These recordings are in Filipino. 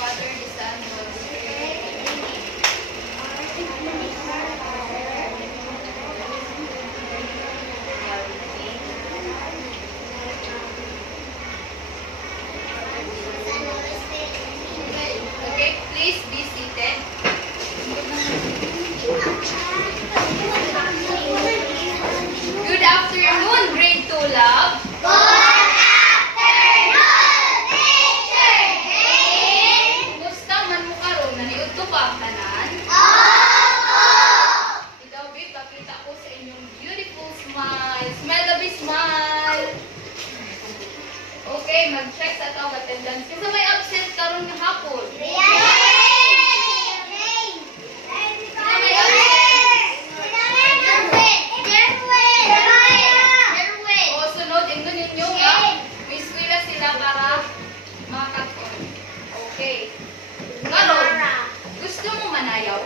Father, the Son, and Holy Spirit. Okay, please be seated. Good afternoon, grade 2 love. Kumusta man mo karon? Naniud ko ba ang tanan? Ikaw, babe, pakita ko sa inyong beautiful smile. Smile, baby, smile. Okay, mag-check sa tawag attendance. Kasi may absent karon ng hapon. May absent. O, sunod, ito ninyo, ha? May eskwela sila para makakon. Okay. Karon, gusto mo manayaw?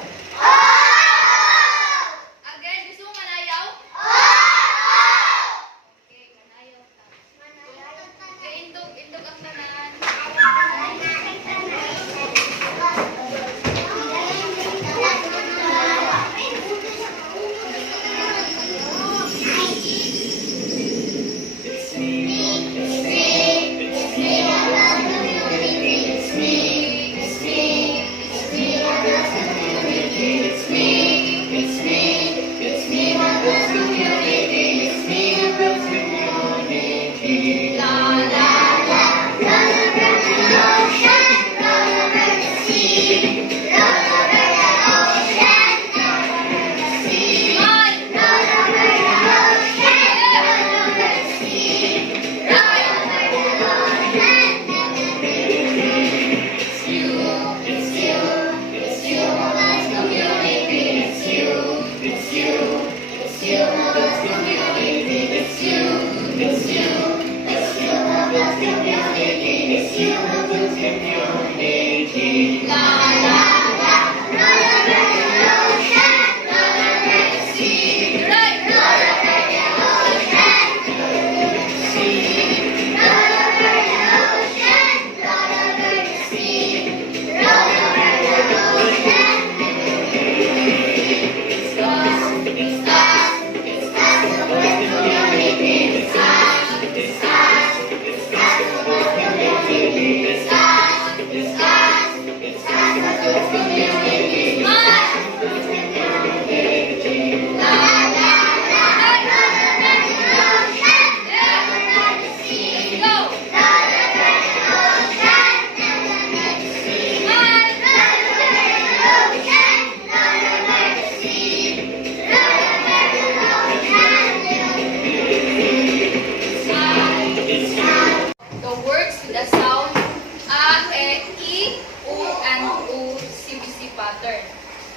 Again, gusto mo manayaw? Okay, manayaw ta. Okay, indog ang tanan.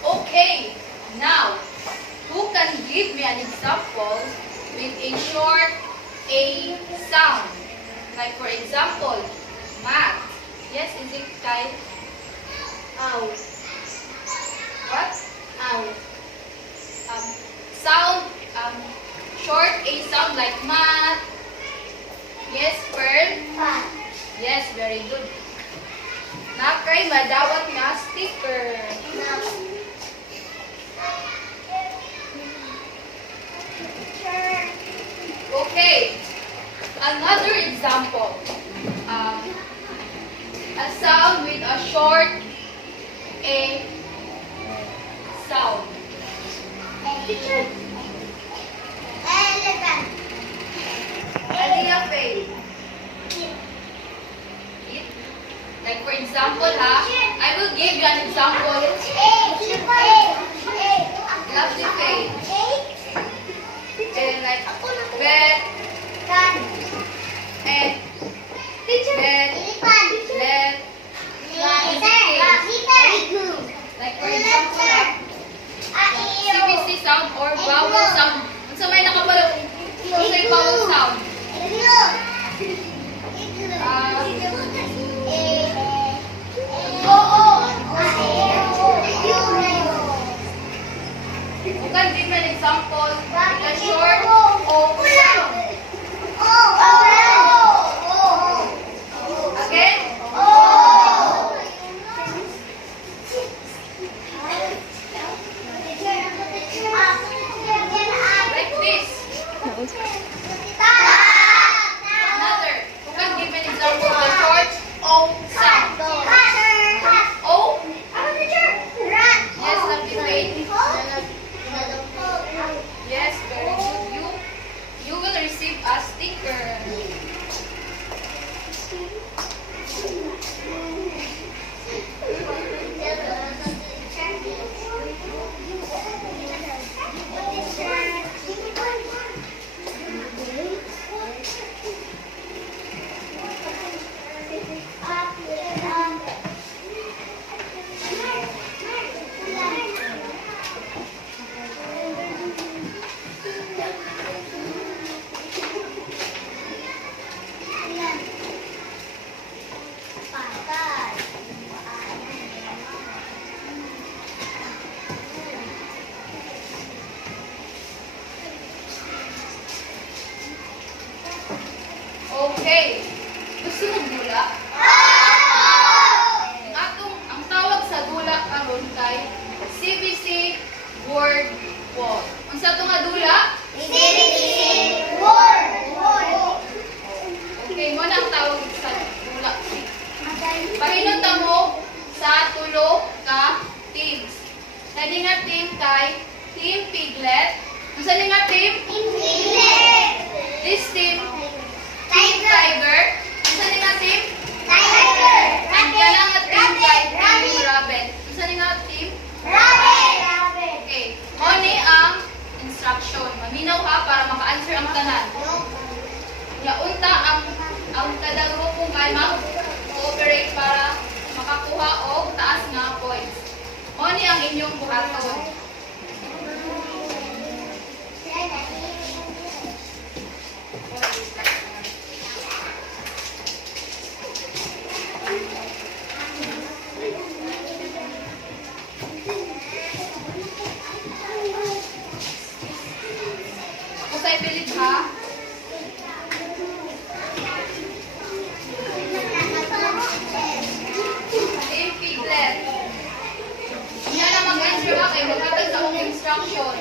Okay, now, who can give me an example with a short A sound? Like for example, math. Yes, is it Kyle? Ow. What? Ow. Sound, short A sound like math. Yes, Pearl? Pan. Yes, very good. Nakay madawat nga sticker. Okay, another example. A sound with a short A sound. Elephant. Aliyah Faye. It. Like for example, I will give you an example. Lovely Faye. And like bed and bed, led, like for example, CBC sound or vowel sound. Kung sa may nakabalo, kung sa vowel sound. You can give an example with a short O sound. Again? Okay. Gusto mo dula? Ang tawag sa dula karon kay CBC word wall. Unsa to nga dula? Okay, mo na ang tawag sa dula. Pahinunta mo sa tulo ka teams. Kani nga team kay Team Piglet. Unsa ni nga team? This team Team Tiger. Unsa ni nga team? And kana nga team kay Team Rabbit. Unsa ni nga team? Okay. Mo ni ang instruction. Maminaw ha para maka-answer ang tanan. Nga unta ang kada grupo kay mag-cooperate para makakuha og taas nga points. Mo ni ang inyong buhaton. Kusay pilit ha. Team Piglet. Yan ang mag-answer ha kay maghatag sa akong instruction.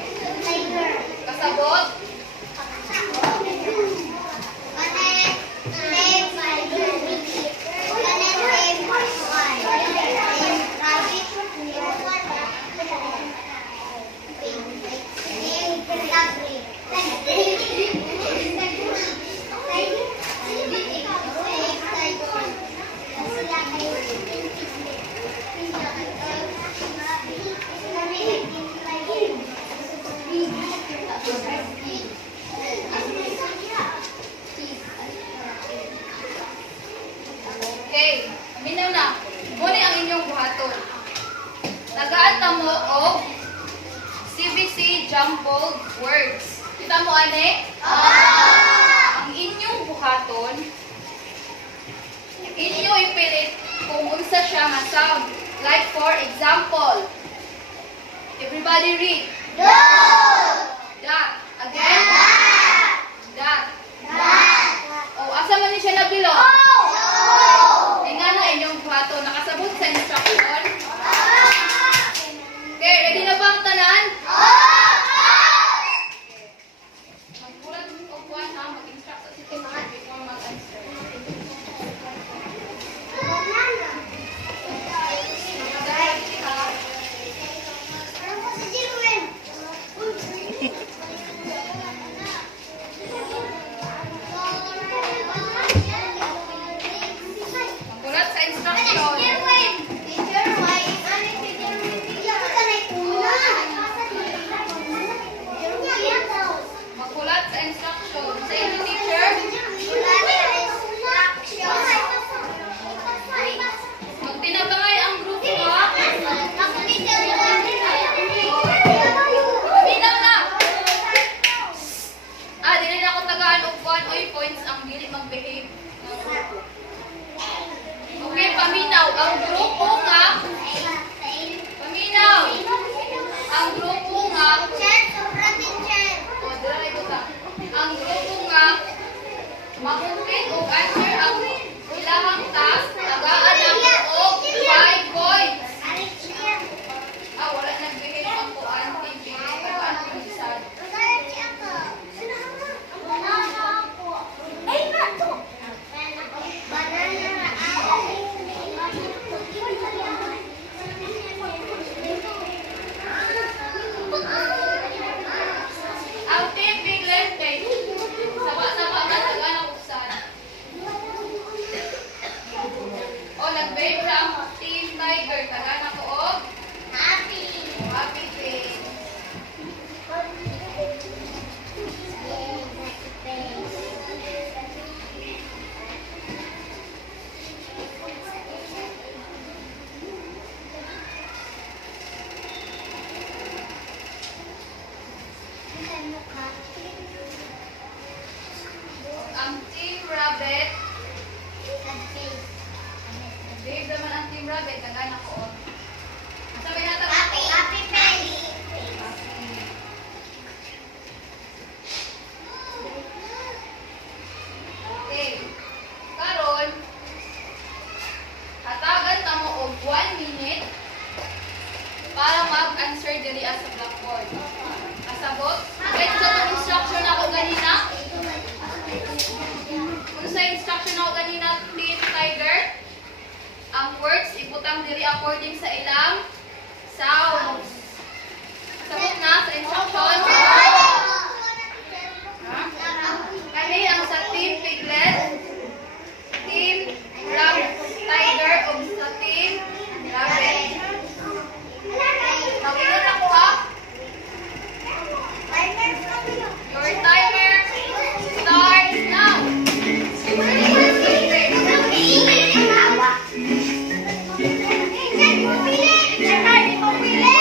Kasabot? Okay. Minaw na. Muna ang inyong buhaton. Tagaan ta mo og CBC jumbled words. Kita mo ane? Ang inyong buhaton, inyo ipilit kung unsa siya nga sound. Like for example, everybody read. That. Again? That. Oh, asa man ni siya nabilong? Nga na inyong buhaton. Nakasabot sa instruction? Okay, ready na ba ang tanan? Magbulat o buwan ha, mag-instruct sa teacher before mag-answer. Mag-ready ha. Magbulat sa instruction. Magbulat sa instruction. Sa inyo teacher, magtinabangay ang grupo ha. Minaw na. Dili na akong tagaan og 1 oy points ang dili mag-behave. Okay, paminaw. Ang grupo nga, paminaw. Ang grupo nga, ang grupo nga, makumpit o answer ang ilahang task, tagaan lang og 5 points. Wala nagbigay ang kuan, team. Tagaan ko yung isa. Ang team Piglet kay saba-saba na tagaan ang uksan. Nag-bake sa ang Team Tiger. Tagaan ako og happy face. Ang Team Rabbit, Dave naman ang Team Rabbit, tagaan ako og. Sabi na tagaan ko. Okay. lang diri according sa ilang sounds. Sabot na sa instruction. Ha? Kani ang sa team piglet, team tiger o sa team rabbit. Makinig ako ha. Your timer starts now. Pumili!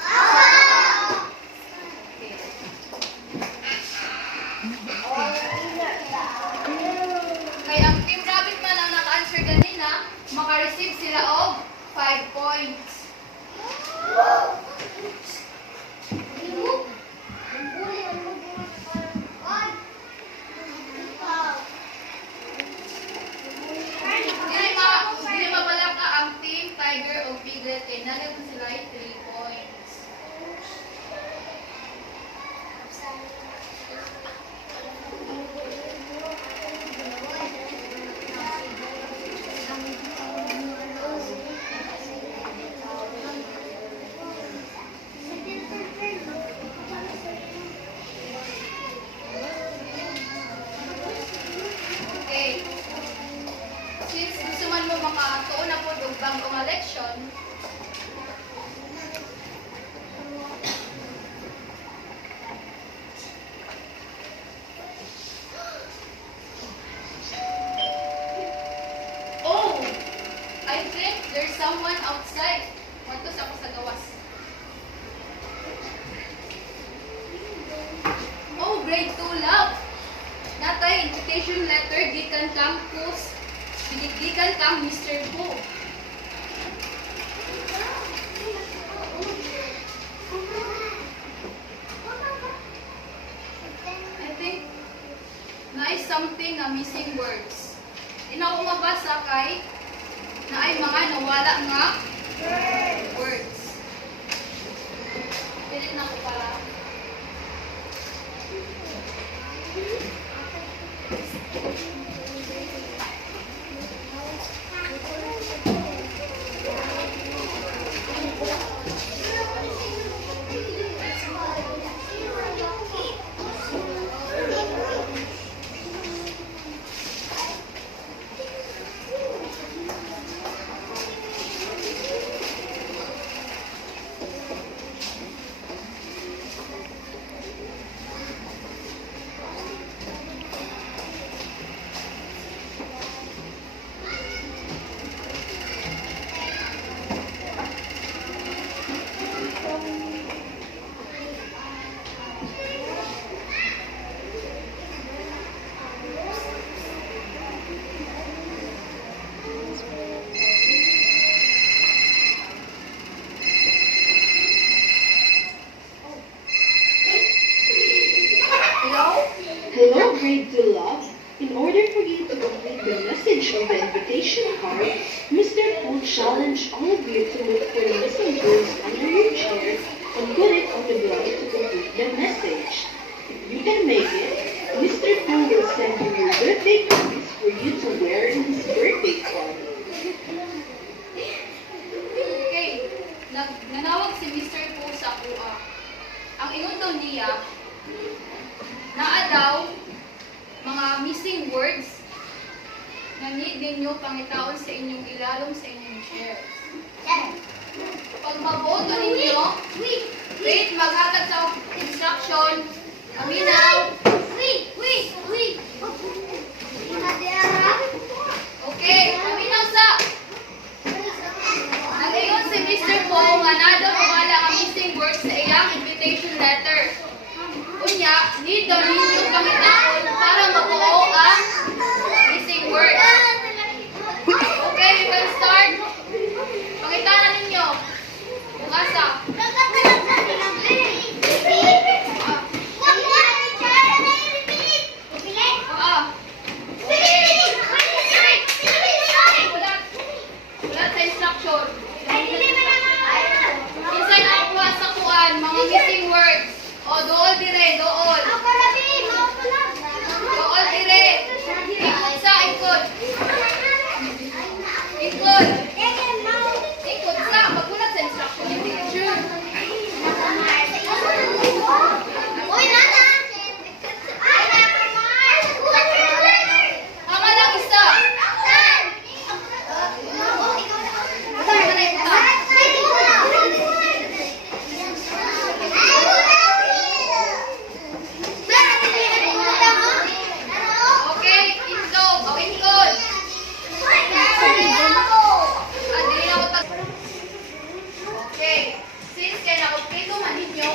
Okay. Kaya ang Team Rabbit man ang naka-answer ganina, maka-receive sila og 5 points. Dili mabalak ka ang Team Tiger o Piglet kay nagad mo sila ay 3 points. Okay. Since gusto man mo makatuon na po og bagong election, oh, I think there's someone outside. Wantos ako sa gawas. Oh, grade 2 love. Natay invitation letter gikan campus. Gikan kang Mr. Pu. I think na is something na missing words. Di na ako mabasa kay na ay mga nawala nga words. Pilit na ko para. Hello, grade 2 love. In order for you to complete the message of the invitation card, Mr. Fu challenged all of you to look for the missing words under your chair and put it on the ground to complete the message. If you can make it, Mr. Fu will send you your birthday cards for you to wear in his birthday party. Okay, nanawag si Mr. Fu sa kuha. Ang ingon daw niya, naa daw mga missing words na need ninyo pangitaon sa inyong ilalom sa inyong shares. Pag maboto ninyo, wait, maghatag sa instruction, aminaw. Okay, aminaw sa. Nagayon si Mr. Po nga nado mawala ang missing words sa iyang invitation letter. Unya, need daw ninyo pangitaon para mabuo ang missing words. Okay, we can start. Pangitanan ninyo. Bukasa. Ulat sa instruction. Isay ang kuha sa kuan, mga missing words. O, dool dire, dool. Dool dire. Ikot sa, ikot. Ikot. Ikot sa, magulat sa instruction ni teacher. Tama lang isa. Tama na isa. kumpleto man ninyo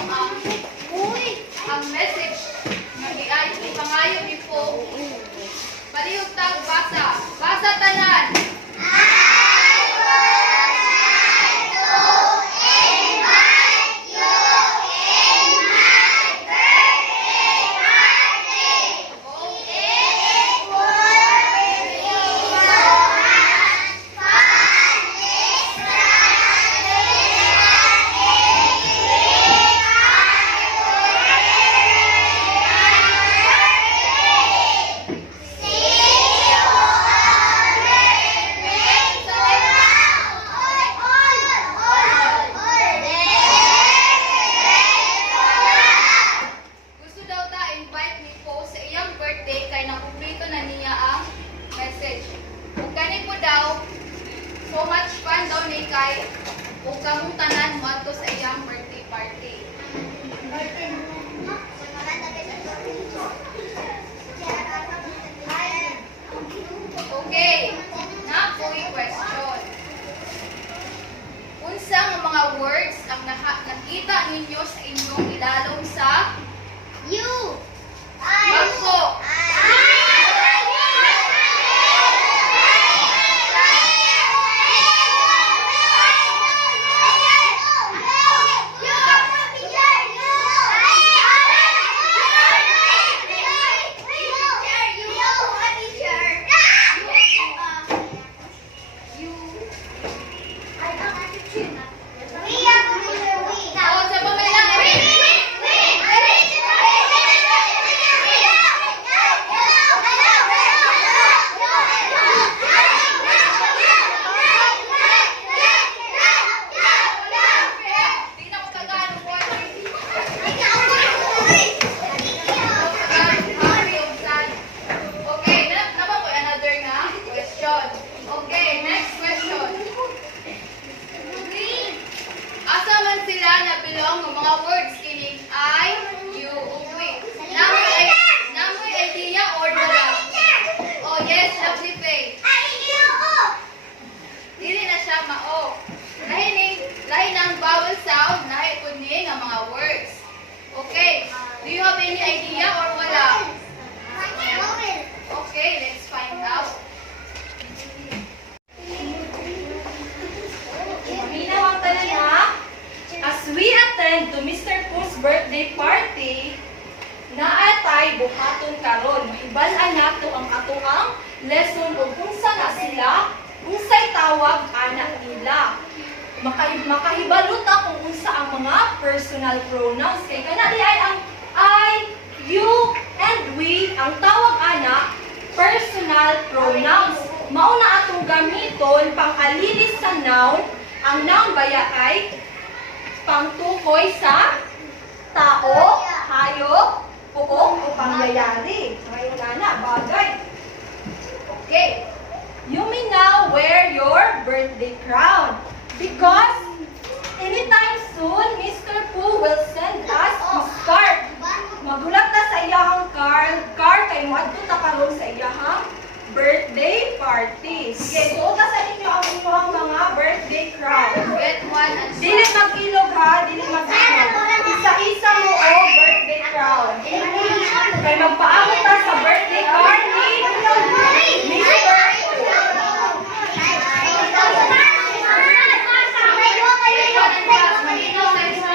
ang message nga ipangayo ni po. Palihog tag basa. Basa tanan. Gusto daw ta invite ni po sa iyang birthday kay nakumpleto na niya ang message. Ug kani po daw so much fun daw ni kay ug kamong tanan moadto sa iyang birthday party. Okay, na po question. Unsa nga mga words ang nakita ninyo sa inyong ilalom sa bangko? Oo, sa pamailang. Di na ko Tagalog po. Okay, naman po another nga question. Okay, next question. Asa man sila nabilong ng mga words kining I, you, ug we. Namoy idea or wala? Oh yes, lovely Faith. Dili na siya mao. Lahi ng vowel sound, lahi po ni nga mga words. Okay, do you have any idea or wala? Okay, let's find out. Paminaw ang tanan ha. As we attend to Mr. Po's birthday party, naatay buhaton karon. Mahibal-an nato ang atuang lesson ug unsa na sila, unsay tawag anak nila. Makahibalot kung unsa ang mga personal pronouns kay kana di ay ang I, you, and we ang tawag anak personal pronouns. Mao na atong gamiton pang alilis sa noun. Ang noun baya ay pangtukoy sa tao, hayop, puok o pangyayari. Ngayon na, bagay. Okay. You may now wear your birthday crown because anytime soon, Mr. Pooh will send us his card. Magulat ta sa iyahang card kay moadto ta karon sa iyahang birthday party. Sige, suotas sa ninyo ang inyong mga birthday crown. Get one and Dili mag-ilog ha, dili mag-ilog. Isa-isa mo o birthday crown. Kaya magpaabot ta sa birthday card ni Mr. Malinaw sa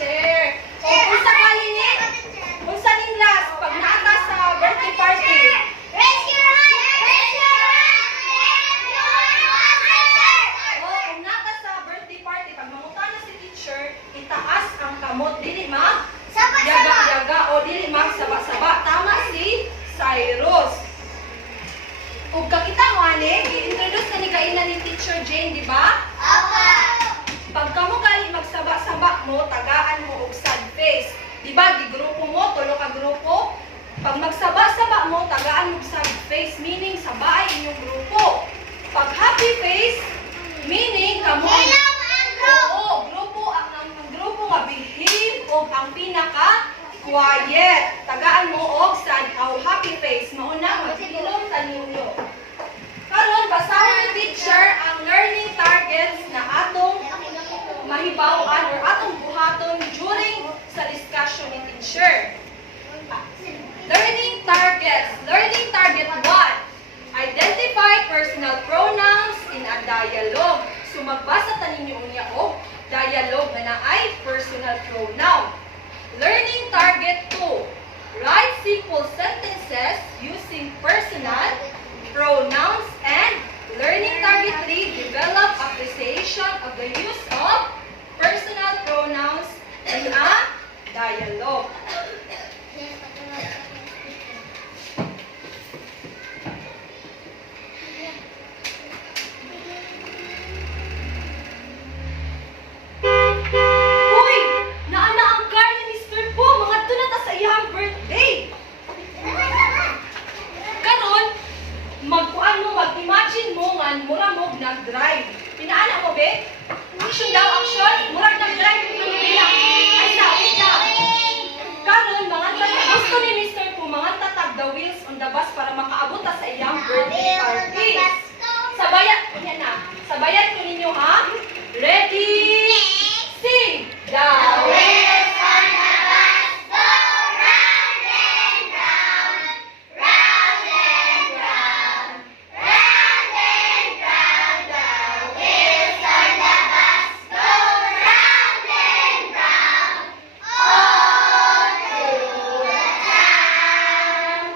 Chair. O kung sakali ni, kung sa ning last, pag naata sa birthday party, Raise your hand! Raise your hand! o kung naata sa birthday party, pag mangutana si teacher, itaas ang kamot, dili mag yaga-yaga o dili mag saba-saba. Tama si Cyrus. Ug kakita mo ani, i-introduce na ni kainan ni Teacher Jane, di ba? Pag kamo kali magsaba-saba mo, tagaan mo og sad face. Di ba, gigrupo mo, tulo ka grupo. Pag magsaba-saba mo, tagaan mo og sad face, meaning sabay inyong grupo. Pag happy face, meaning kamo oo, grupo ang grupo nga behave og ang pinaka quiet. Tagaan mo og sad o happy face. Mauna magsilong taninyo. Karon basahin ni teacher ang learning targets na atong mahibaw-an or atong buhaton during sa discussion ni teacher. Learning targets. Learning target 1. Identify personal pronouns in a dialogue. So magbasa ta ninyo unya og dialogue na naay personal pronoun. Learning target 2. Write simple sentences using personal pronouns. And learning target 3. Develop appreciation of the use of personal pronouns in a dialogue. Uy! Naana ang car ni Mr. Po! Mga na ta sa iyang birthday! Karon, mag-imagine mo nga mura mo nag-drive. Pinaana mo, be? Action daw, action! Murag nag-drive yung bilang. Ay, wait lang. Karon, gusto ni Mr. Po, mga tatag the wheels on the bus para makaabot ta sa iyang birthday party. Sabayan, yan na. Sabayan ko ninyo, ha? Ready? Sing! The wheels on the bus go round and round, round and round, round and round. The wheels on the bus go round and round, all through the town.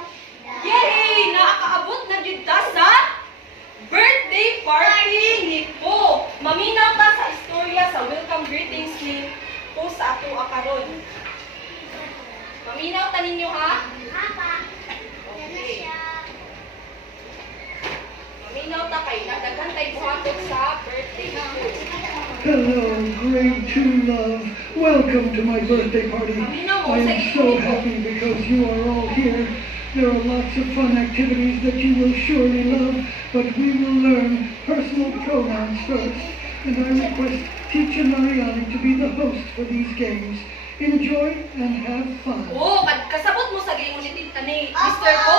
Yay! Nakakaabot na dito sa birthday party ni Po. Maminaw ta sa istorya sa welcome greetings ni Po sa ato akaron. Maminaw ta ninyo, ha? Okay. Maminaw ta kay nagdaghan tay buhaton sa birthday ni Po. Hello, grade 2 love. Welcome to my birthday party. I am so happy because you are all here. There are lots of fun activities that you will surely love, but we will learn personal pronouns first. And I request Teacher Mariani to be the host for these games. Enjoy and have fun. Oh, kasabot mo sa game mo ni Mr. Po?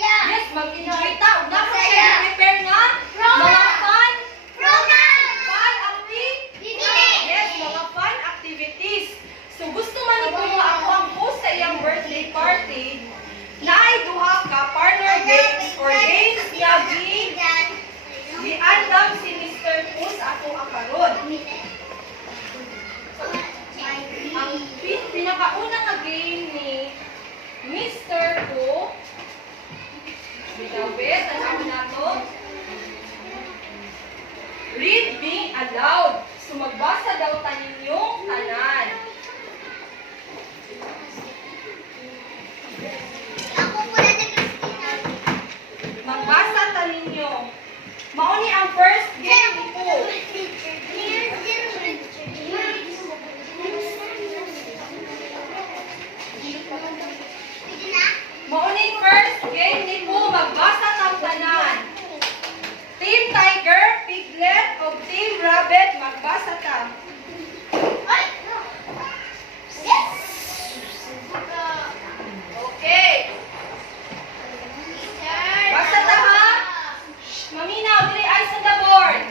Yes, mag-enjoy ta. Ug na ko siya prepare nga mga fun activities. Yes, mga fun activities. So gusto man ni ko nga ako ang host sa iyang birthday party, naay duha ka partner games or games nga giandam si Mr. Po sa ato akaron. Ang pinakauna nga game ni Mr. Po, Binawit, ano na to? Read me aloud. So magbasa daw ta ninyong tanan. Magbasa ta ninyo. Mauni ang first game ni Po. Mauni first game ni Po. Magbasa tang tanan. Team Tiger, Piglet, o Team Rabbit, magbasa ta. Okay. Basta ta, ha? Shh, maminaw, dili eyes on the board.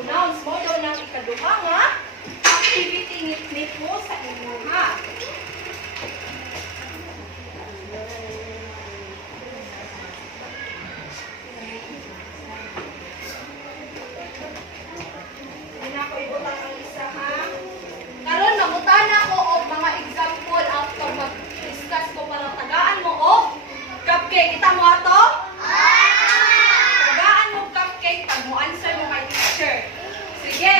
pronouns. Mo daw ng ikaduha nga activity nito sa inyo ha. Hindi na ako ibutang ang isa ha. Karon mangutana ko og mga example after mag-discuss ko para tagaan mo og cupcake. Kita mo ato? Tagaan mo cupcake pag mo answer mo kay teacher. Sige.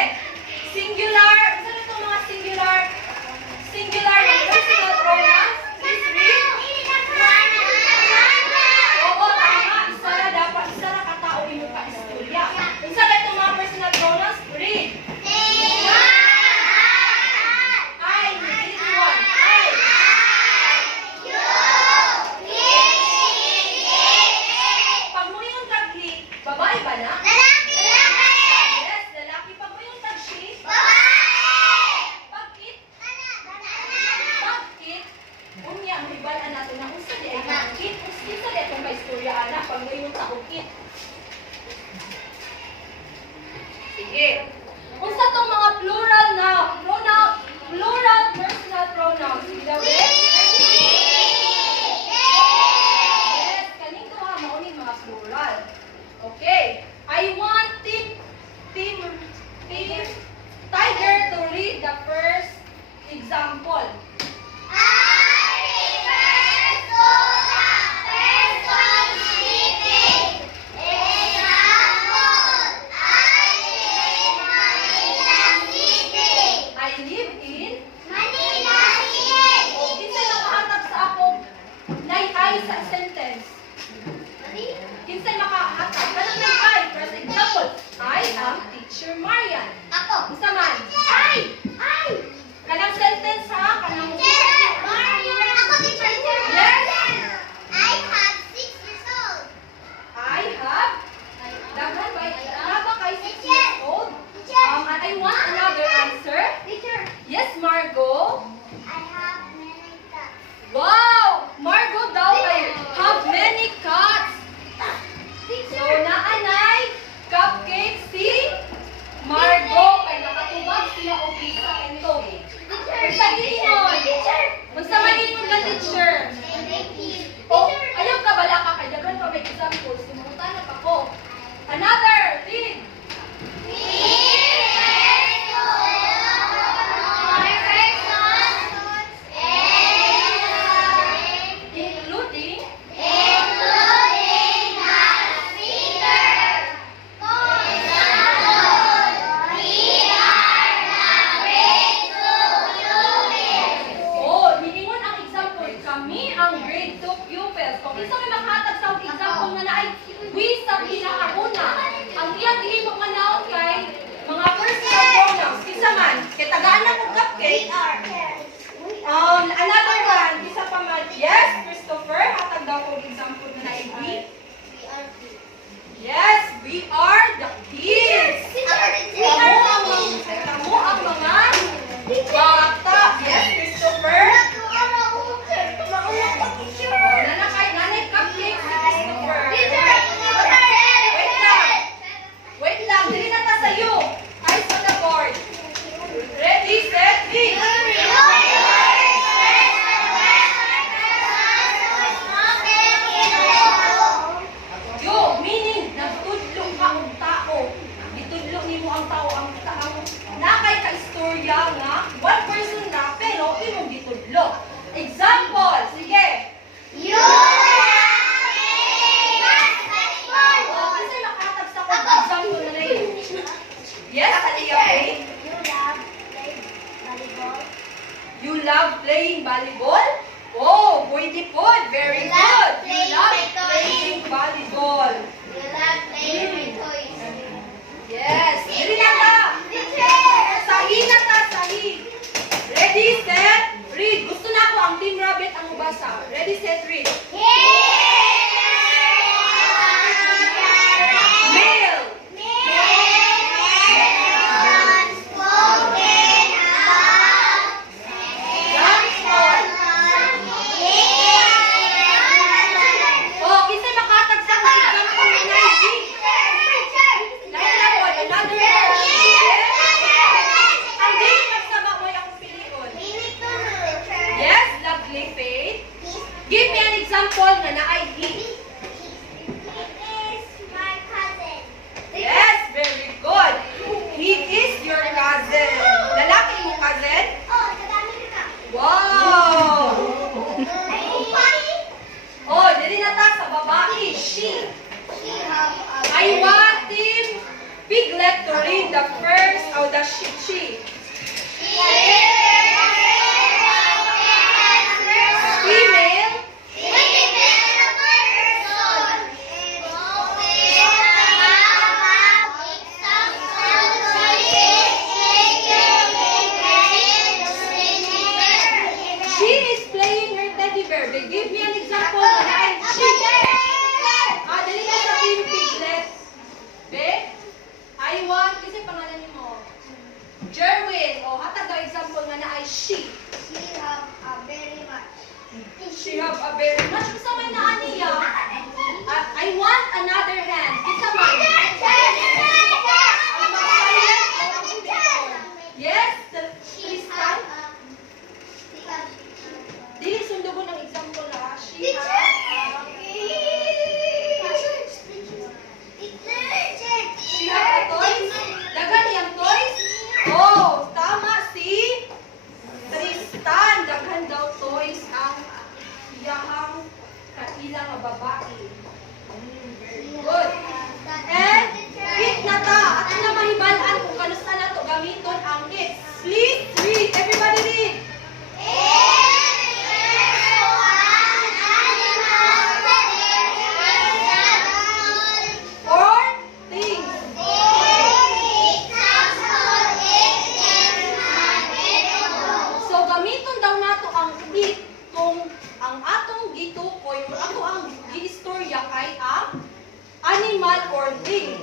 Singular. Ano ito mga singular? Singular na personal pronouns. Please read. Oo, tama. Isa na dapat. Isa na katao yung ka-istorya. Isa na itong mga personal pronouns. Read. I. Read one. I. Pag mo yung tag-he, babae ba na? Yes, lalaki. Pag mo yung tag-she, pag-it, pag-it, unya, mahibalaan natin na kung sali ay pag-it, kung sali itong ka-istorya anak, pag mo yung tag-it. Sige. Kung sa itong mga plural na, plural personal pronouns, ilawin? Yes, kaning to ha, mauning mga plural. Okay. I want Team Tiger to read the first example. I live in o kinsa nakahatag sa ako nay-ay sa sentence. Kinsa makahatag kanang nay-ay. First example, I am Teacher Marian. Unsa man? Kanang sentence ha, kanang I have daghan ba ba kay 6 years old? And I want another answer. Yes, Margo. Wow! Margo daw ay have many cats. So, naanay, cupcake si Margo. Kay nakatubag sila o pizza ito. Magsamalin mo ka, teacher. Oh, ayaw ka bala ka kay daghan pa may examples. Simutan na pa ko. Another, read. Including oh, hiningon ang example. Kami ang grade 2 pupils. Kung isa may makahatag sa example na ay we sa pinakauna. Ang iyang gihimo manaon kay mga personal pronouns. Kinsa man, kay tagaan na kong cupcake. Another one, isa pa man. Yes, Christopher, hatag daw kong example na ay we. Yes, we are the kids. Kamu ang mga bata. Yes, Christopher. Nanay cupcake si Christopher. Wait lang, dili na ta sa'yo. Eyes on the board. Ready, set, read. Yo, meaning, nagtudlo ka ang tao. Itudlo nimo ang tao nakay ka-istorya nga, one person na, pero imong gitudlo. Example, sige. Kasi makatag sa kong example na rin. Yes, okay. You love playing volleyball? Oh, pwede po. Very good. You love playing volleyball. Yes. Dili na ta. Sahi na ta, sahi. Ready, set, read. Gusto na ako ang Team Rabbit ang mabasa. Ready, set, read. Male. Youngster. Oh, kinsa makatag sa example na Another example nga naay he. My cousin. Yes, very good. He is your cousin. Lalaki mo cousin? Oh, tagamit ka. Wow! Ay, party. Oh, dili na ta sa babae. She. She have a I want Team Piglet to read the first of the she. Female. She is playing her teddy bear. They give me an example na naay she. Dali ka sa Team Piglet. Be? I want, kasi pangalan niyo mo. Jerwin. O, hatag ka example nga naay she. She have a very much. Kung may naa niya, I want another hand. Kita man. Yes, Tristan. Dili sundo ko ng example na. She have a toys. Dagan niyang toys. Oh, tama si Tristan. Daghan daw toys ang iyahang kailang nga babae. Very good. And hit na ta. At na mahibalaan kung kanusta na to gamiton ang hit. Please read. Everybody read. Or things. So gamiton daw nato ang it kung ang atong gitukoy or ato ang giistorya kay ang animal or thing.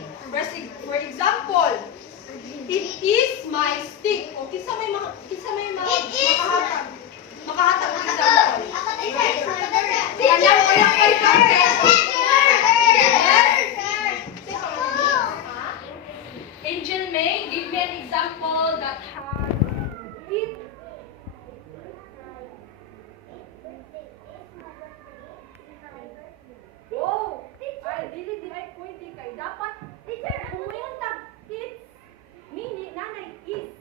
For example, it is my stick. O kinsa may makahatag. Makahatag ng example. Alam ko lang kay Karen. Yes. Angel May, give me an example that has it. Oh, ay dili pwede kay dapat kung mayroon tag it, mini nanay is.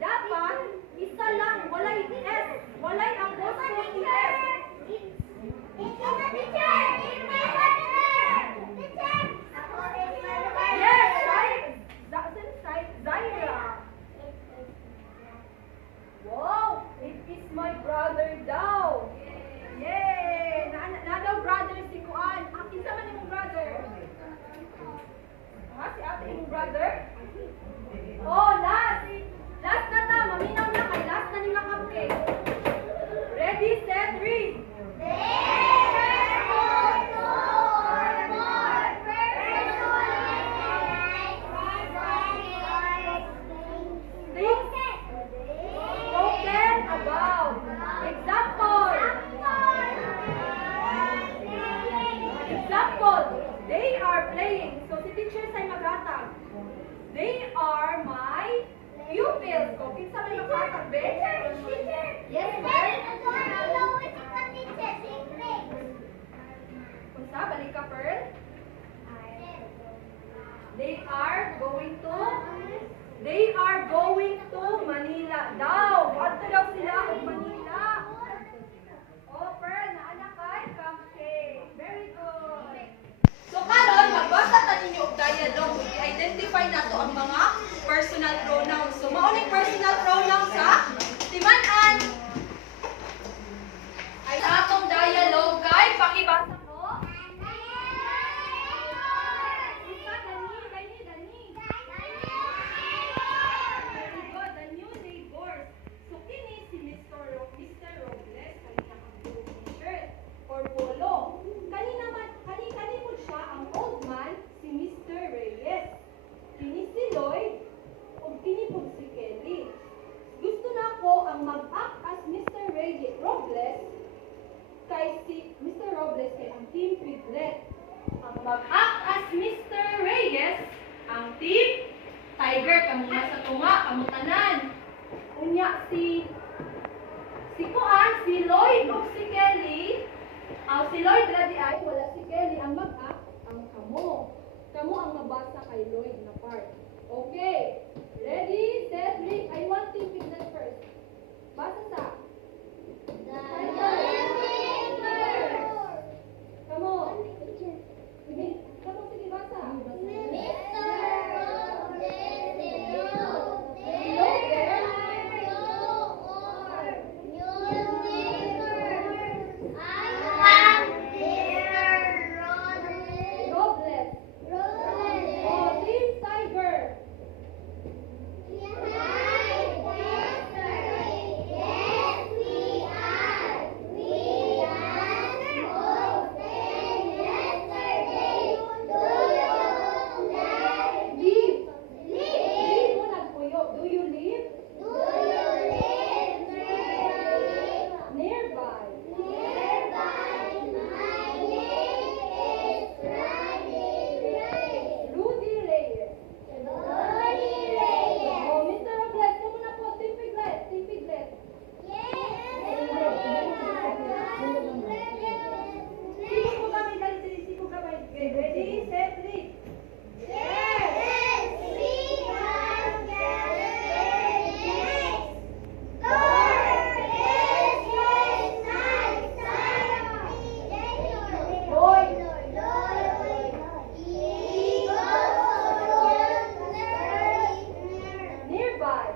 Dapat isa lang, walay s, walay ang apostrophe s. Yes, right. That's inside Zaira. Wow, it is my brother daw. Yay! Na daw brother si Kuan. Kinsa man imong brother? Si ate imong brother? Oh, last. Last na ta, maminaw na kay last na nila cupcake. Ready, set, read. Spoken about. Example. Example. They are playing. So si teacher say maghatag. They are my pupils. So kinsa may maghatag be? Yes, ma'am. Unsa balik ka Pearl? They are going to Manila daw. Adto daw sila og Manila. Oh, Pearl, naana kay cupcake. Very good. So karon magbasa ta ninyo og dialogue. I-identify nato ang mga personal pronouns. So mao ning personal pronouns sa timan-an. Ay atong dialogue kay pakibasa ko. The new neighbors. So kini si Mr. Robles kanina ang t-shirt or polo. Kanina po siya ang old man si Mr. Reyes. Kini si Lloyd o kini po si Kelly. Gusto na ko ang mag-act as Mr. Robles kay si Mr. Robles kay ang Team Piglet. Ang mag-act as Mr. Reyes ang Team Tiger kamo na sa tunga, kamo tanan. Unya si Kuan, si Lloyd ug si Kelly Ang si Lloyd ready ay wala si Kelly ang mag-act, ang kamo. Kamo ang mabasa kay Lloyd na part. Okay. Ready, set, read. I want Team Piglet first. Basa sa. Come on. Sige, come on, sige, basa. Robles. Oh, Team Tiger. Leave. Leave mo nagpuyo. Do you live? Nearby. Rudy Reyes. Oh, Mr. Robles, kamu na po. Team Piglet. Team Piglet. Sino po kami dali? Sino po kami? Ready, set, read. Nearby.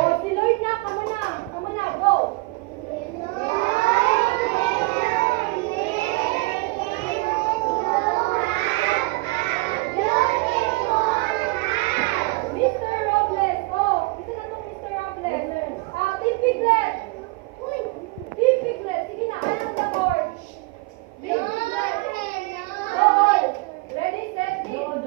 Oh, si Lloyd na. Kamu na. Kamu na. Go. Mr. Robles. Oh, isa na tong Mr. Robles. Team Piglet. Team Piglet. Sige na. Ano the board? Team Piglet. Go all. Ready, set, read.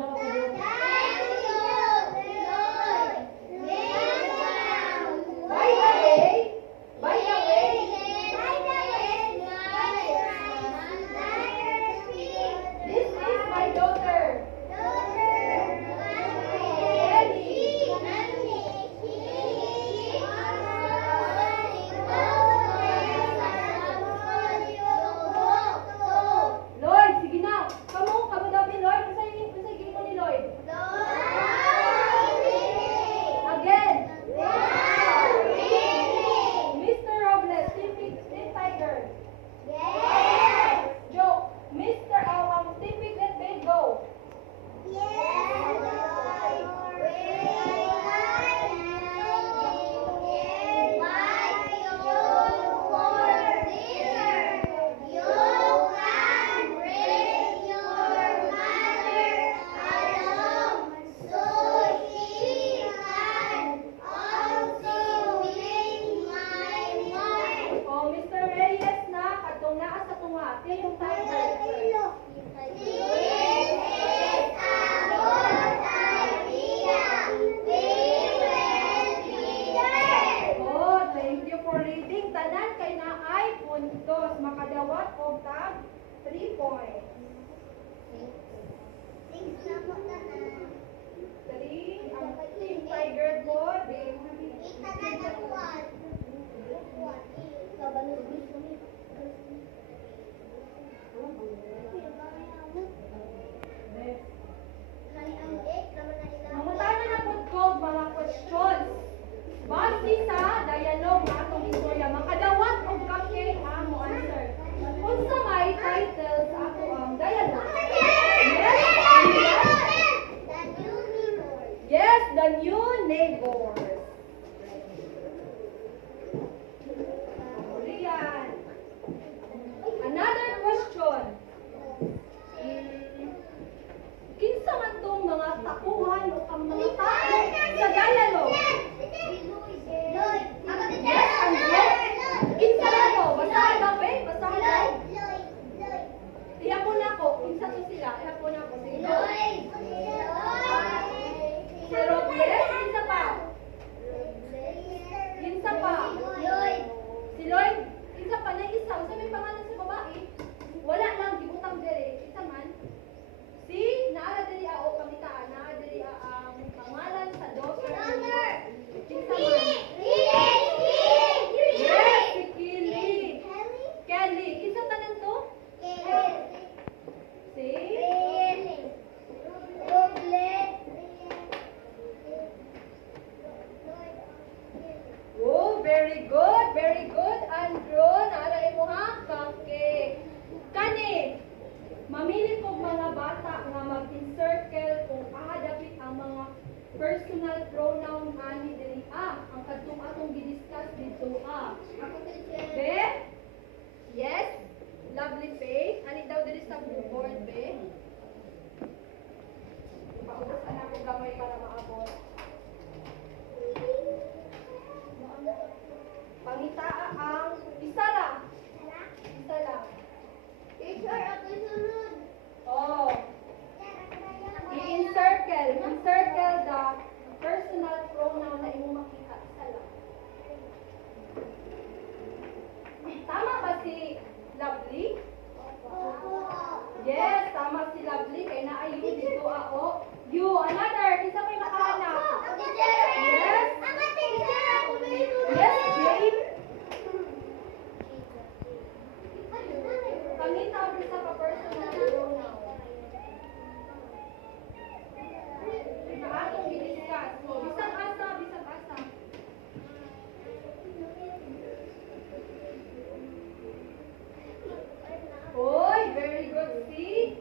By the way, this is my daughter. Lloyd, sige na. Kamu daw ni Lloyd. Usay mo ni Lloyd. Again. Mr. Robles, Team Tiger. Joe, Mr. Team Piglet, babe, go. Oh, Mr. Reyes na. Katong naa sa tunga. Team Tiger. Oh, thank you for reading. Tanan kay na ay puntos. Makadawat og tag 3 points. 3 ang Team Tiger po. Mamutanan na po ko mga questions. Base sa dialogue na atong istorya, makadawat og kake ang mo answer. Unsa may title sa ato ang dialogue? Yes, the new neighbor. Yes? Lovely Faye. Ani daw diri sa board, be. Paubusan ako gamay para maabot. Pangitaa ang isa lang. Isa lang. Teacher, ako sunod. Oh. I-encircle. Encircle the personal pronoun na imong makita. Isa lang. Tama ba si Lovely? Yes, tama si Lovely. Kaya na ay you dito ako. You, another. Isa may makahanap. Yes. Yes, Jane. Pangita ang isa ka personal pronoun. Atong i-discuss. Bisag asa, bisag asa. Oy, very good. Si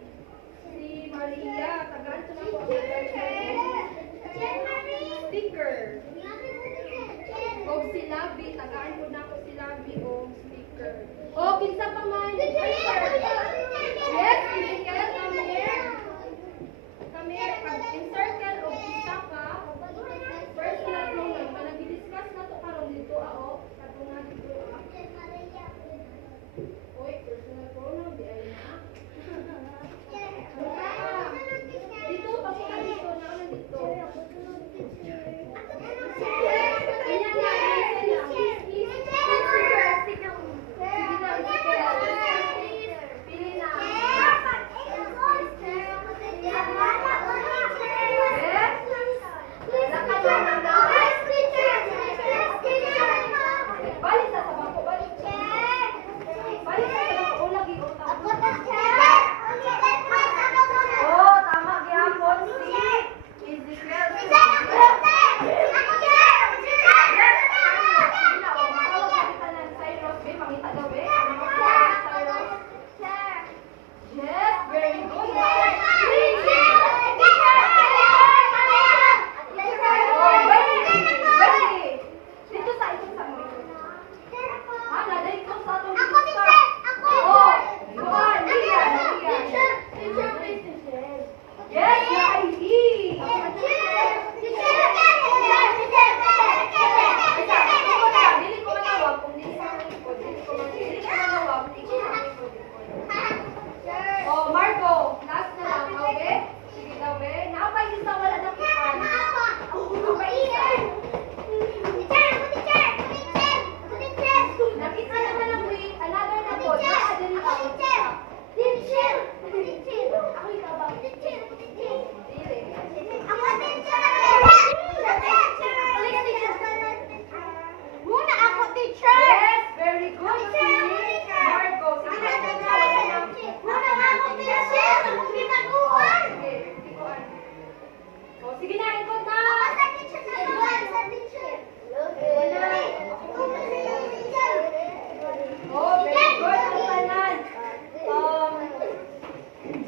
Maria. Tagaan ko na po ang sticker. O si Labi. Tagaan ko na po si Labi o sticker. O, kinsa pa man. Yes, Ezekiel, come here. Come here. Pag-encircle o isa ka. Personal pronoun. Pag nag-discuss na to karon dito, ako. Katong nga dito, Oy, personal pronoun, di ay na. Dito, pagka dito, naman dito. Ayan nga, ayan nga. Sige na, pili na. Balik sa bangko, balik. Balik sa bangko, lagi utang. Oh, tama gihapon si Ezekiel. Yes, very good. Dito sa ito sa mo. Ana, dito sa atong Oh, buwan, Lia. Yes, Ivy. Dili ko manawag kung dili sa likod. Dili ko manawag. Oh, Marco, last na lang, okay? Sige daw, be. Napay isa wala na pipan. Napay isa. Nakita naman ang week, another na po. Nasa din ako. Yes, very good. Marco, sige na. Sige na, ikot na. Oh, very good. Ang tanan.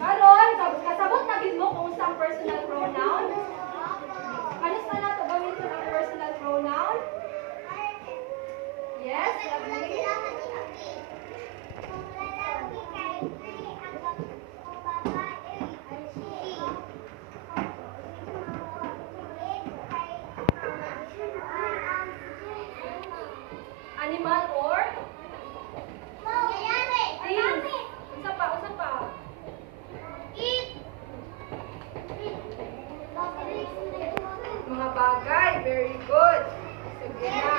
Karon, kasabot na gid mo kung saan personal pronoun. Kanis na nato gamiton ang personal pronoun? Yes, lovely. Animal or things. Usa pa, usa pa. Mga bagay, very good. Sige na.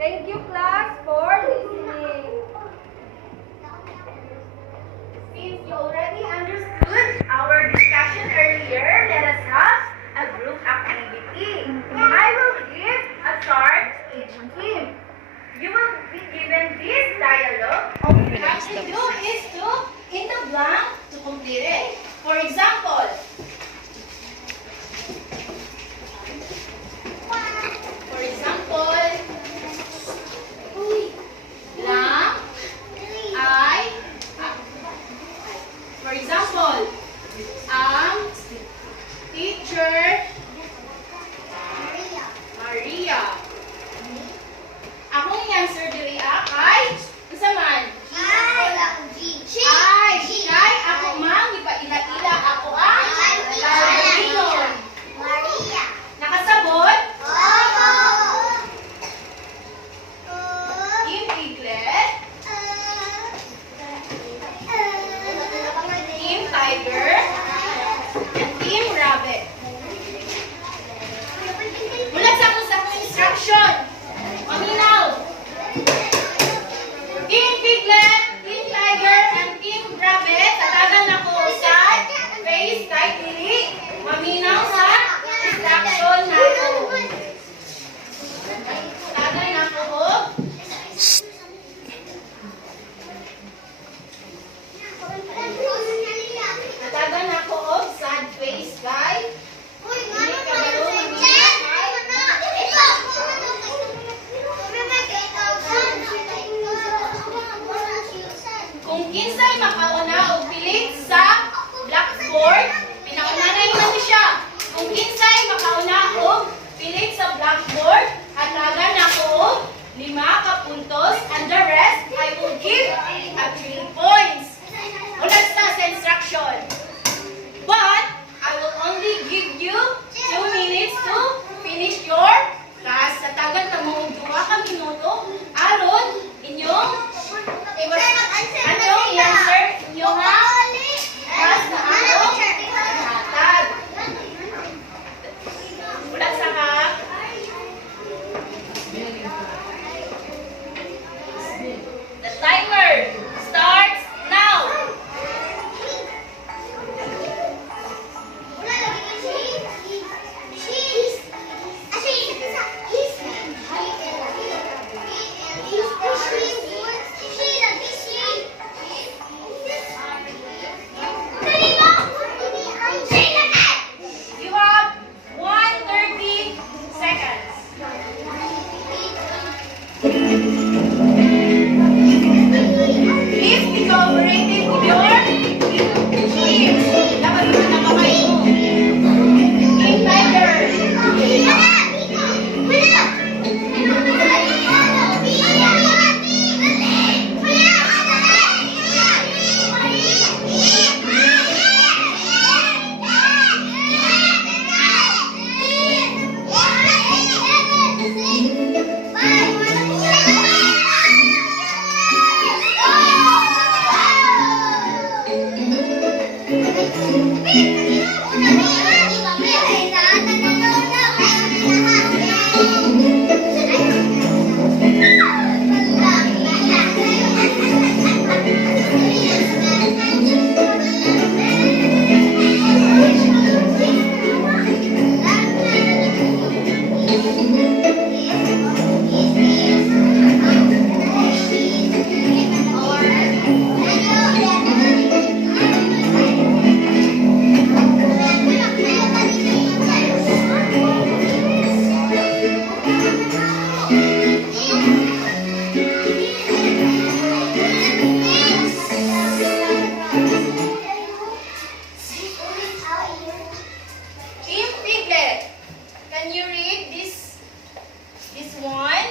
Thank you, class, for listening. Since you already understood our discussion earlier, let us have a group activity. I will give a chart to each team. You will be given this dialogue. All you have to do is to, in the blank, to complete it. For example, lang, ay, for example, ang teacher Maria. Akong answer diri ay, isa man. kapuntos, and the rest I will give a 3 points. Ulat sa instruction. But I will only give you 2 minutes to finish your class. Sa tagal na mo 2 ka minuto, aron inyong i-answer inyong class na atong ihatag. Ulat sa ka. The timer starts now. You have 130 seconds. Please be cooperative with your team. Dapat na pa kayo. Team Tiger. Team Piglet, can you read this one?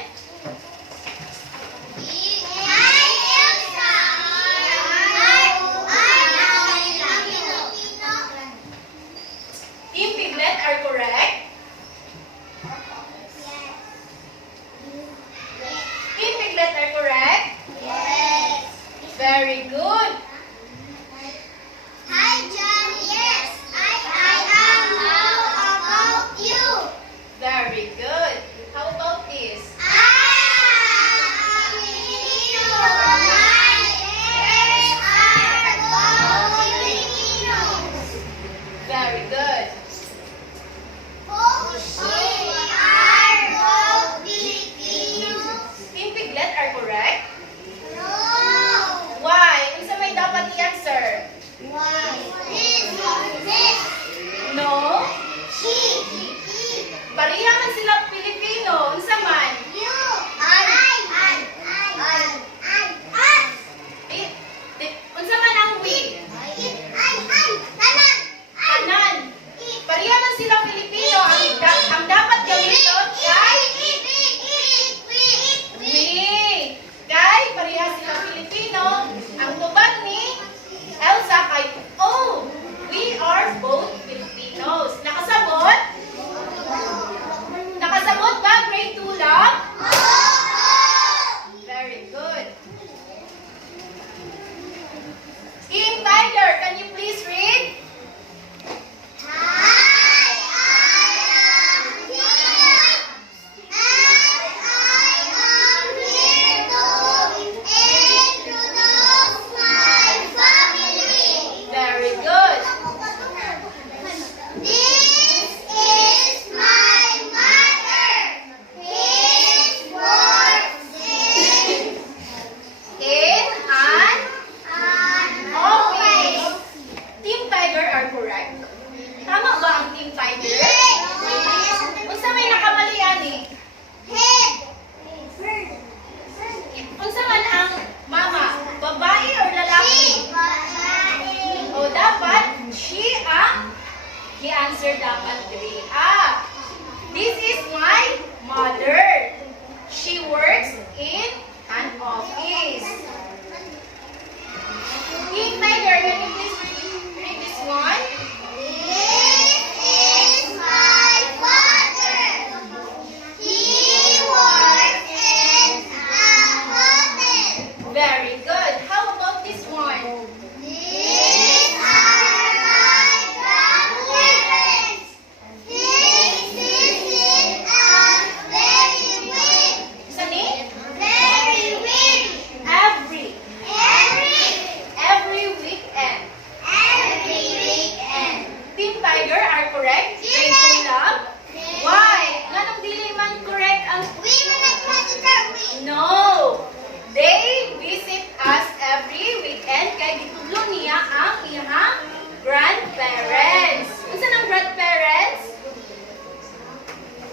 We will not consider we. No! They visit us every weekend kay gitudlo niya ang iyang grandparents. Unsa nang grandparents?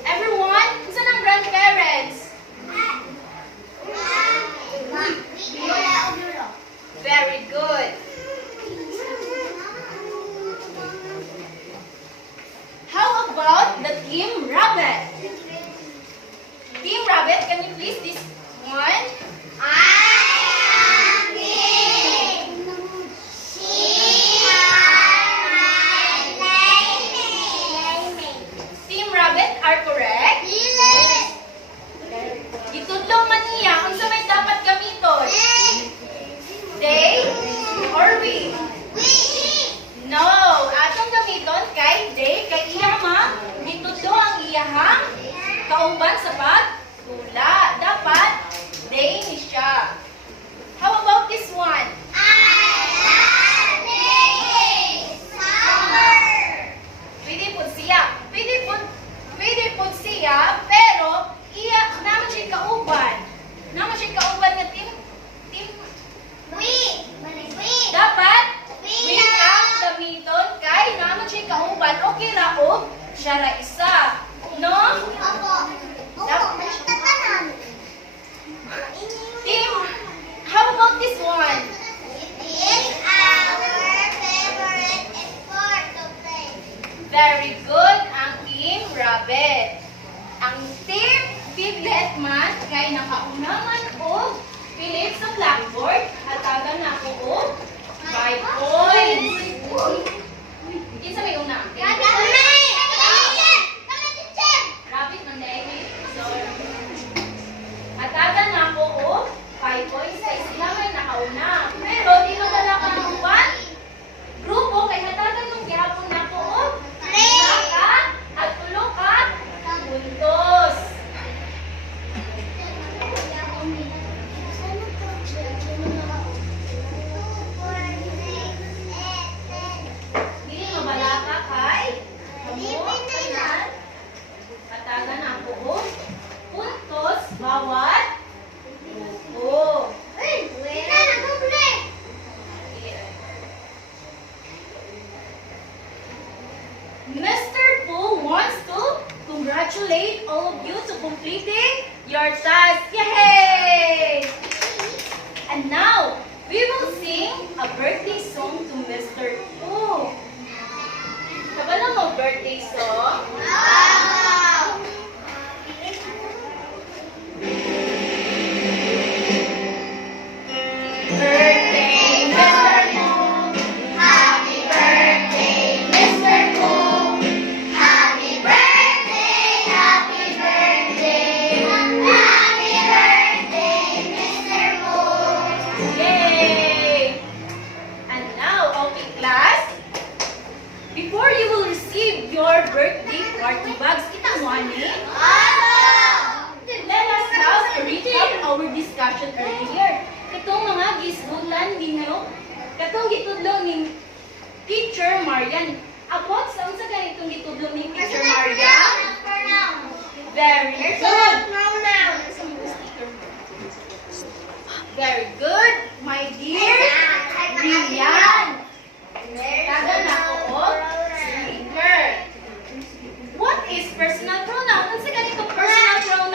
Everyone, unsa nang grandparents? Very good. How about the Team Rabbit? Team Rabbit, can you please this one? Team Rabbit are correct. Gitudlo man niya, unsa may dapat gamiton? They or we? No, atong gamiton kay they kay iya ma gitudlo ang iyahang kauban sa pagtula. Dapat they ni siya. How about this one? Pwede po siya. Pwede po siya, pero iya naman siya kauban. Naman siya kauban nga team dapat we ang gamiton kay naman siya kauban. Okay ra og siya ra isa. No? Team, how about this one? Very good ang Team Rabbit. Ang Team Piglet man kay nakaunaman og Philip sa blackboard at tagan na ako og 5 points. Kinsa may una? Rabbit man dahil. So, at tagan na ako og 5 points kay sila may nakauna. Pero di mo dala ka ng uban. Grupo kay hatagan nung gihapon na ako og ka at tulo ka puntos. Dili mabala ka kay kanan. Hatagan na ako og puntos bawat grupo. Mr. Pooh wants to congratulate all of you to completing your task. Yay! And now, we will sing a birthday song to Mr. Pooh. Kabalo mo birthday song? Birthday, Mr. Pooh. Happy birthday, Mr. Pooh. Happy birthday, happy birthday. Happy birthday, Mr. Pooh. Yay! And now, okay class, before you will receive your birthday party bags, kita mo ani? Let us have a recap our discussion earlier. Katong mga gisgutan ninyo, katong gitudlo ni Teacher Marian. Abot sa unsa ganitong gitudlo ni Teacher Marian? Very good. Very good, my dear Rian. Tagal na ako og speaker. What is personal pronoun? Unsa ganitong personal pronoun?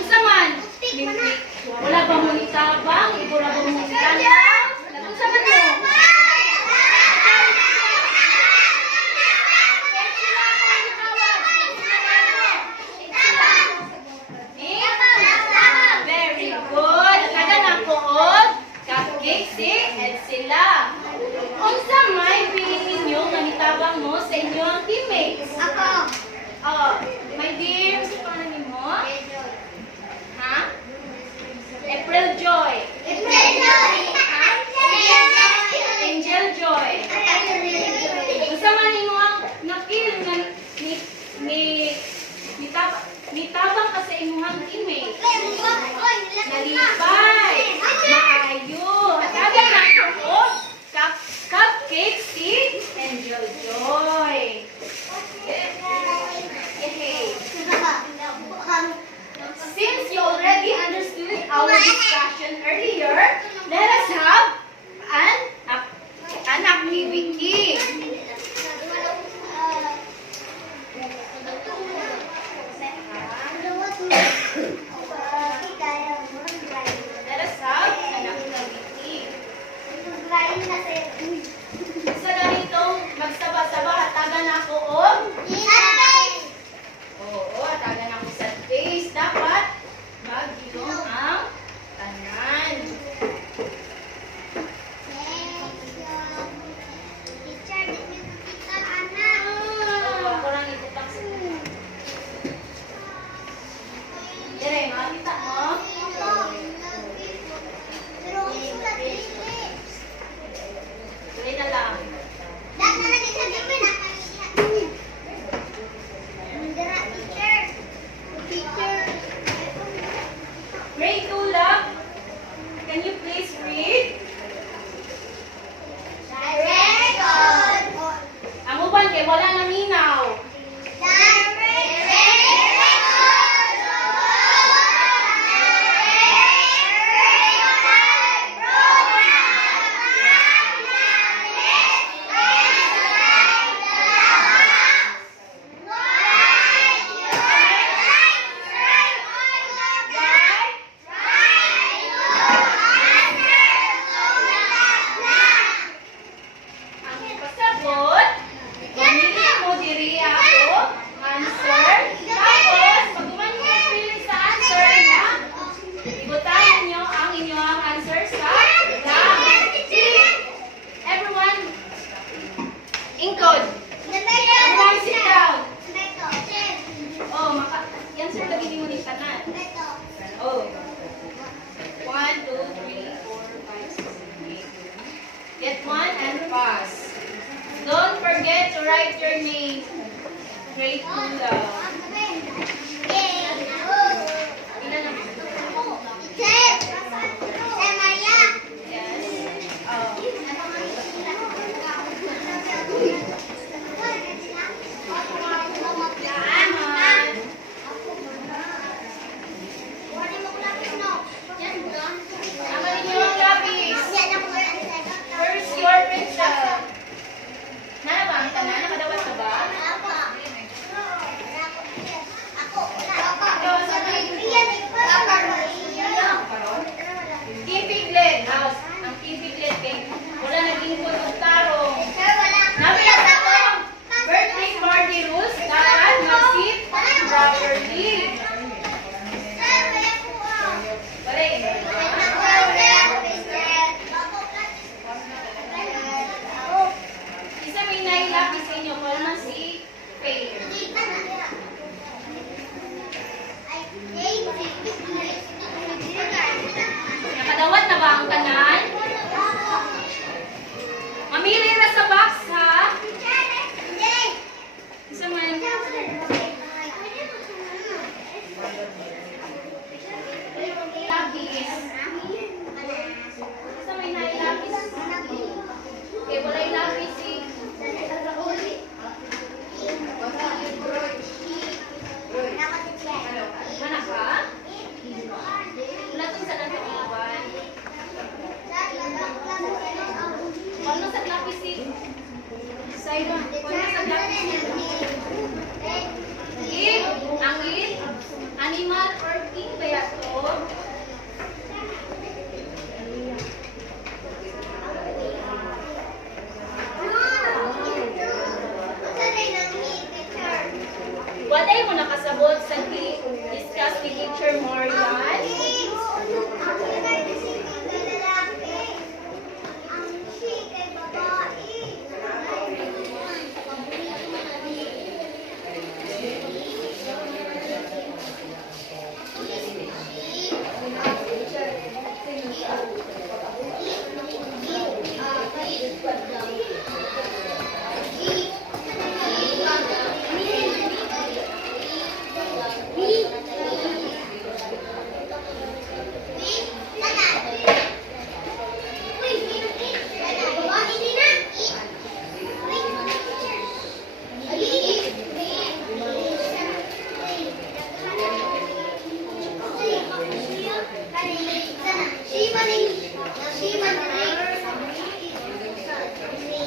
Unsa man? Wala ba mo itabang? Ibura ba mo itabang? Unsa man mo? Very good. Tagan ako og cupcake si Edsila. Unsa may pili ninyo nga nitabang mo sa inyong teammates? Ako. Oh, my dear, unsa pa nimo? Ha? April Joy. Ha? Angel Joy. Unsa man nimo ang na-feel nga nitabang ka sa imong teammate? Nalipay. Maayo. Tagan na ako cupcake si Angel Joy. Yay. Since you already understood our discussion earlier, let us have an activity. Let us have an activity. Sa ganitong magsaba-saba, hatagan ako og oo, hatagan ako sa face. Dapat mag-ilong ang tanan. Oo, ako lang itutak sa dire, makita mo? Dire na lang. Grade 2 love, can you please read? Ang uban kay wala na minaw. Ang pasabot, gamitin mo diri ako answer. Tapos, pag man mo pili sa answer niya, ibutahin niyo ang inyong answer sa lang. Everyone, encode. Everyone sit down. Oh, answer lagi niyo ni tanan. Oh. 1, 2, 3, 4, 5, 6, 7, 8. Get one and pass. Don't forget to write your name. Grade 2 daw. Ilan na? Yes. Oh. Tama. Ang ninyo ang lapis. Where's your pencil? Nana ba? Ang tanan? Nakadawat ka ba?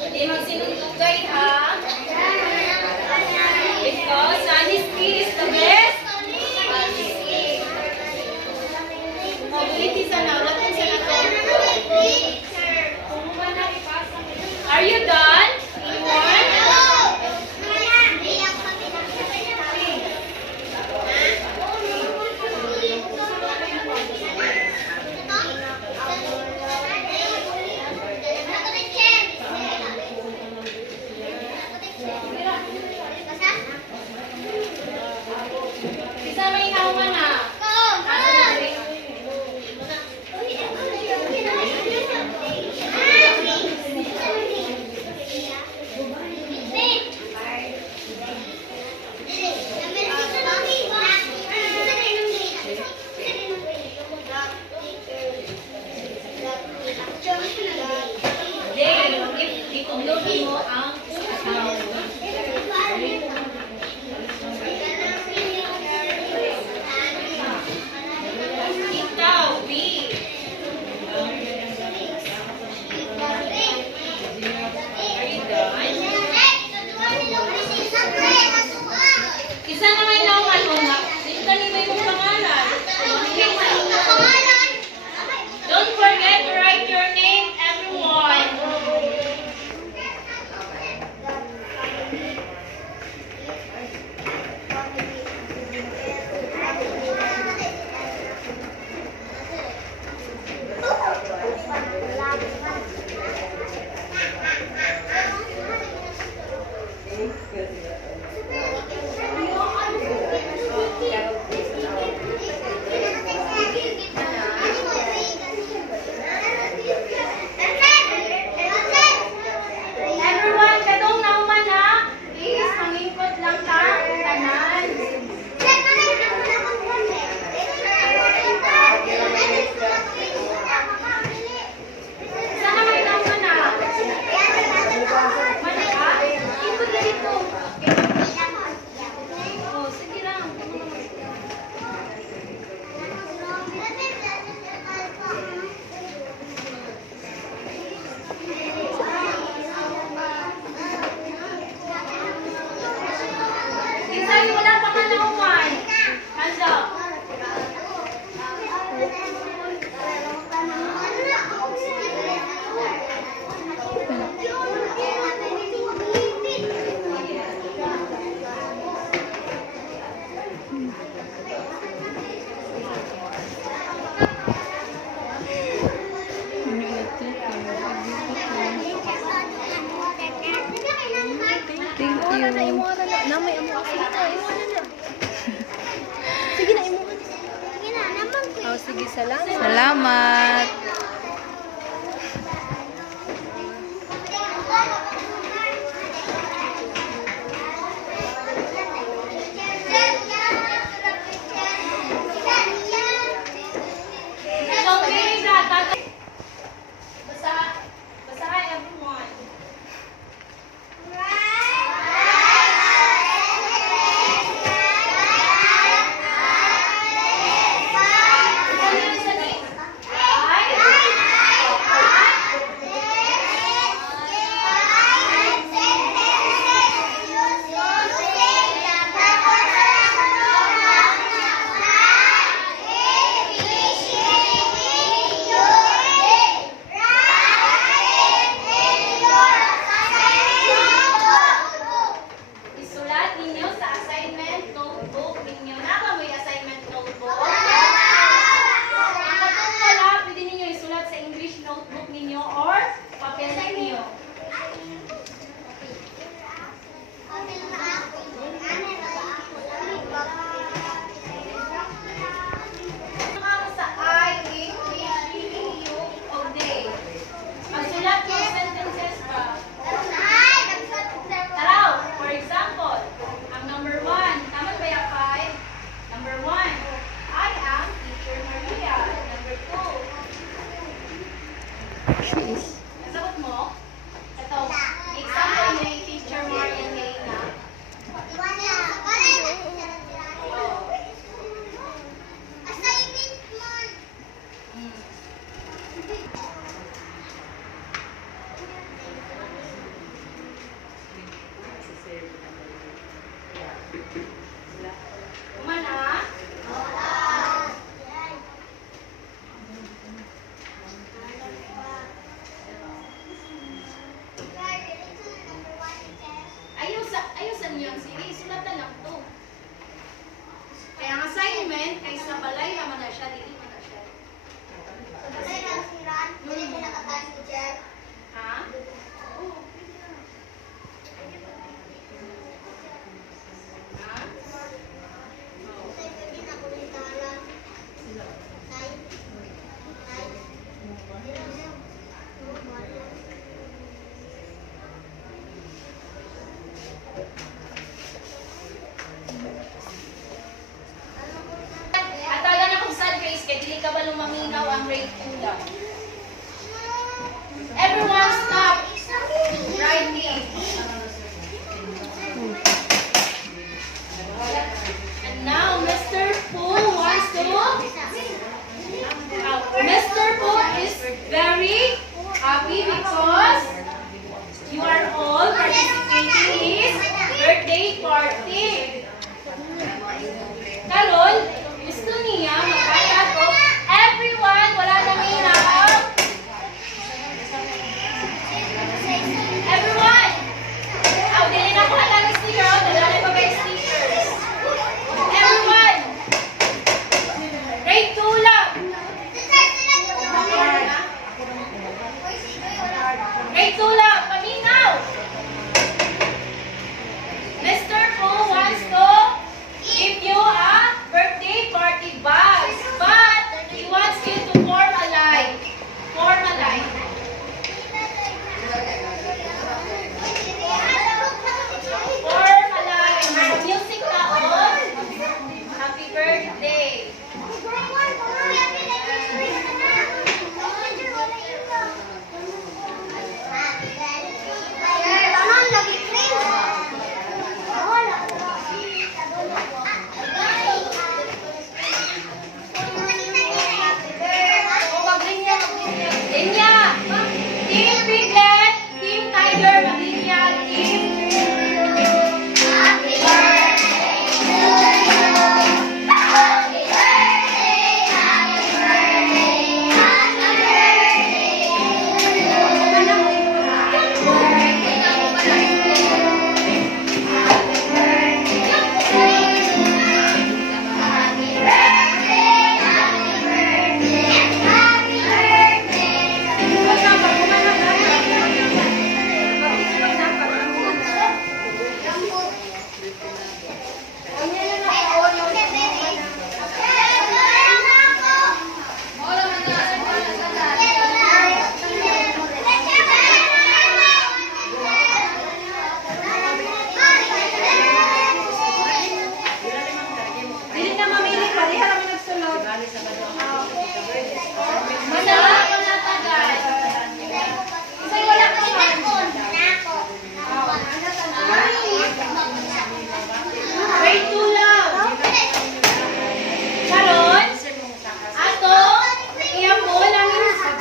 Hindi magsinunggay ha. Because honesty is the best. Mobility sa nawatan sa Are you done? Anyone? Bisa may hawa na. Then, if i-upload mo ang ikaw, B. Are you done? Isa na may naungan mo nga. Dito ni may mong pangalan. Don't forget to write your name, everyone. Everyone, kadong nauman ha. Please, mangingkot lang ka. Tanan. Isa na may nauman na. Mali ka? Ingkot na dito. Oh, sige lang. Isa yung wala pa ka nauman. Hands up. Salamat. Okay, tatay. Basahin everyone. Isulat ninyo sa assignment notebook ninyo. Naka may assignment notebook? Ang katong wala, pwede ninyo isulat sa English notebook ninyo or papel ninyo. Para sa I, A, U, o day. Magsulat ng sentences pa. Taraw, for example, ang number 1, tama ba yung 5? Number 1, I am Teacher Maria. Number 2, nasagot mo? Ito, example ni Teacher Maria Lena. done. Everyone stop writing. And now Mr. Pooh wants to... Mr. Pooh is very happy because you are all participating in his birthday party. Karon, gusto niya magpatag ko. Everyone, wala nang hinahang. Everyone! Dili na ko lang yung sticker. Dali pa ba yung stickers? Everyone! Grade 2 lang. Grade 2 lang. Paminaw! Mr. Pooh wants to give you a birthday party bag. But he wants you to form a line. Form a line. Form a line. Music na on. Happy birthday. Linya. Team Piglet. Team Tiger. Linya. Team... Grade 2 lang. Karon, ato, i-ambo lang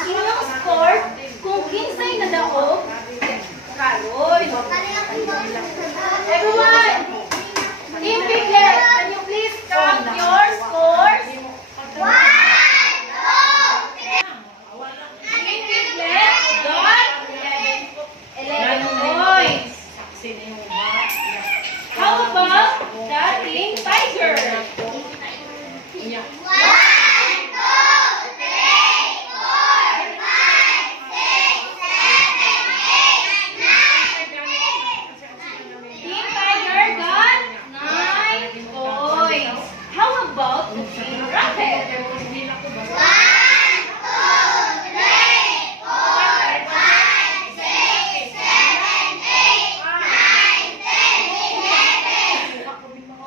inyong score kung kinsay nadaog. Karon. Everyone, Team Piglet, can you please count your scores? Team Piglet got 11 points. How about the Team Tiger? Team Tiger got 9 points. How about the Team Rocket?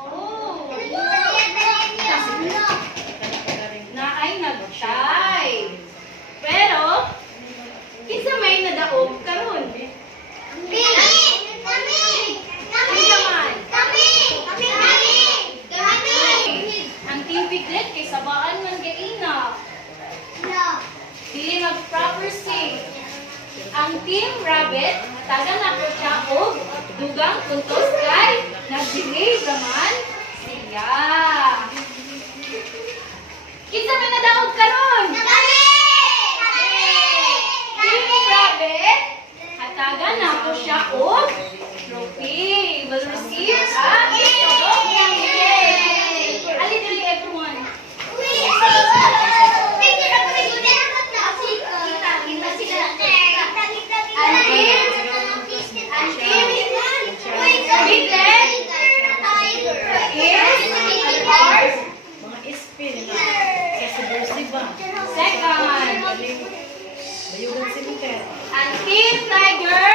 Oh, na ay nagtay. Pero, kinsa may nadaog karon? Ang Team Piglet kay sabaan man gaina. Dili mag-proper sing. Ang Team Rabbit tagang ako siya og dugang puntos kay nag-delay naman siya. Kinsa may nadaog karon? Team Rabbit hatagan ako siya og trophy. Will receive a trophy. Ali dili everyone. Second. And Team Tiger